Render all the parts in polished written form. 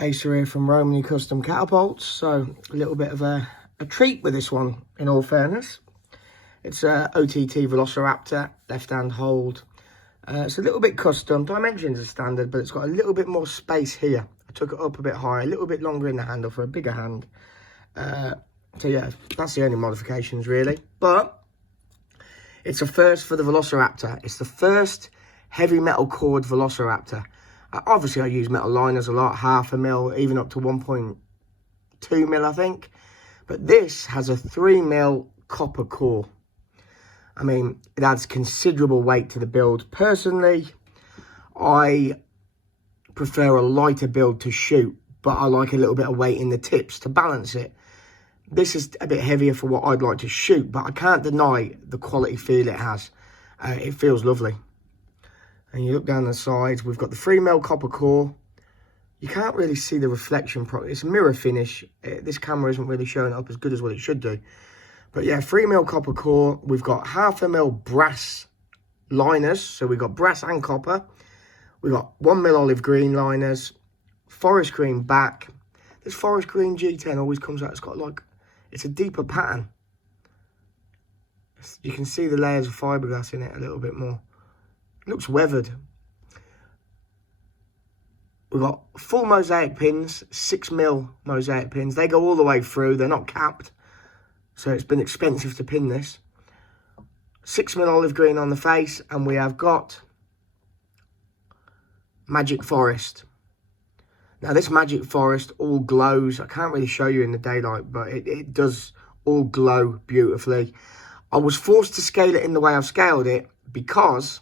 Asa here from Romany Custom Catapults. So a little bit of a treat with this one, in all fairness. It's a OTT velociraptor, left hand hold. It's a little bit custom. Dimensions are standard, but it's got a little bit more space here. I took it up a bit higher, a little bit longer in the handle for a bigger hand. So yeah, that's the only modifications really. But it's a first for the velociraptor. It's the first heavy metal cord velociraptor. Obviously, I use metal liners a lot, 0.5 mil, even up to 1.2 mil, I think. But this has a 3 mil copper core. I mean, it adds considerable weight to the build. Personally, I prefer a lighter build to shoot, but I like a little bit of weight in the tips to balance it. This is a bit heavier for what I'd like to shoot, but I can't deny the quality feel it has. It feels lovely. And you look down the sides, we've got the 3 mil copper core. You can't really see the reflection properly. It's a mirror finish. This camera isn't really showing up as good as what it should do. But yeah, 3 mil copper core. We've got 0.5 mil brass liners. So we've got brass and copper. We've got 1 mil olive green liners. Forest green back. This forest green G10 always comes out. It's got like, it's a deeper pattern. You can see the layers of fiberglass in it a little bit more. Looks weathered. We've got full mosaic pins, 6 mil mosaic pins. They go all the way through. They're not capped. So it's been expensive to pin this. 6 mil olive green on the face. And we have got Magic Forest. Now this Magic Forest all glows. I can't really show you in the daylight, but it does all glow beautifully. I was forced to scale it in the way I've scaled it because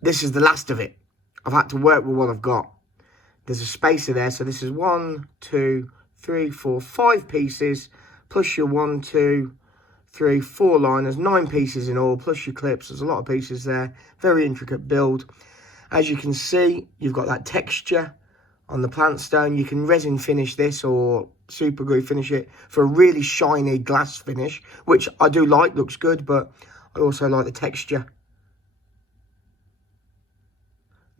this is the last of it. I've had to work with what I've got. There's a spacer there. So this is 1, 2, 3, 4, 5 pieces. Plus your 1, 2, 3, 4 liners. 9 pieces in all. Plus your clips. There's a lot of pieces there. Very intricate build. As you can see, you've got that texture on the plant stone. You can resin finish this or super glue finish it for a really shiny glass finish. Which I do like. Looks good. But I also like the texture.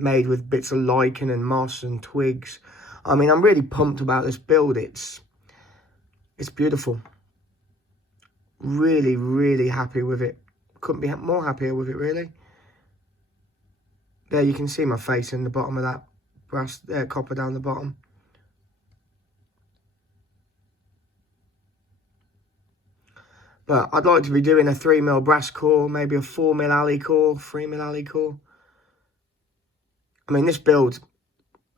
Made with bits of lichen and moss and twigs. I mean, I'm really pumped about this build. It's beautiful. Really, really happy with it. Couldn't be more happier with it, really. There you can see my face in the bottom of that brass copper down the bottom. But I'd like to be doing a 3 mil brass core, maybe a 4 mil alley core, 3 mil alley core. I mean, this build,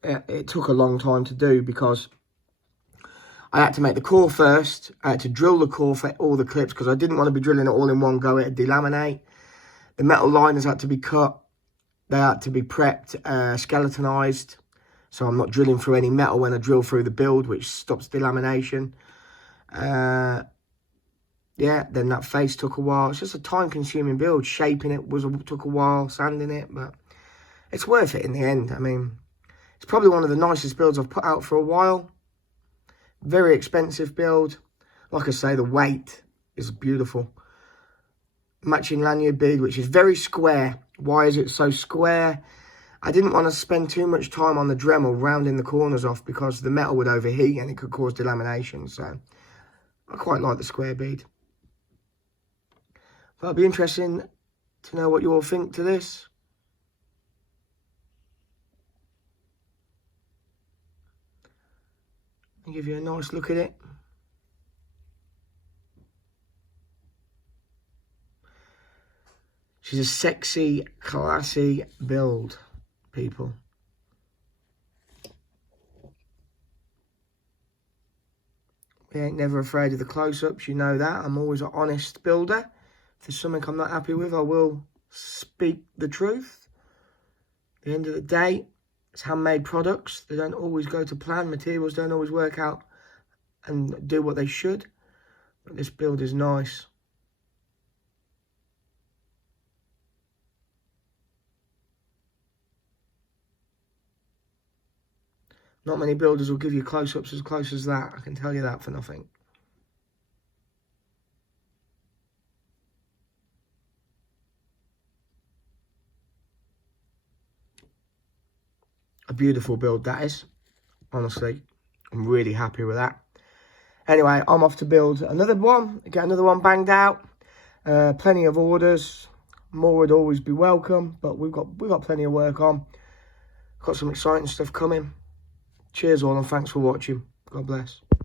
it took a long time to do because I had to make the core first. I had to drill the core for all the clips because I didn't want to be drilling it all in one go. It'd delaminate. The metal liners had to be cut. They had to be prepped, skeletonized. So I'm not drilling through any metal when I drill through the build, which stops delamination. Yeah, then that face took a while. It's just a time-consuming build. Shaping it took a while, sanding it, but it's worth it in the end. I mean, it's probably one of the nicest builds I've put out for a while. Very expensive build. Like I say, the weight is beautiful. Matching lanyard bead, which is very square. Why is it so square? I didn't want to spend too much time on the Dremel rounding the corners off because the metal would overheat and it could cause delamination. So I quite like the square bead. But it'll be interesting to know what you all think to this. I'll give you a nice look at it. She's a sexy, classy build, people. We ain't never afraid of the close-ups, you know that. I'm always an honest builder. If there's something I'm not happy with, I will speak the truth. At the end of the day, it's handmade products. They don't always go to plan. Materials don't always work out and do what they should. But this build is nice. Not many builders will give you close-ups as close as that. I can tell you that for nothing. A beautiful build that is. Honestly, I'm really happy with that. Anyway, I'm off to build another one, get another one banged out. Plenty of orders. More would always be welcome, but we've got plenty of work on. Got some exciting stuff coming. Cheers all and thanks for watching. God bless.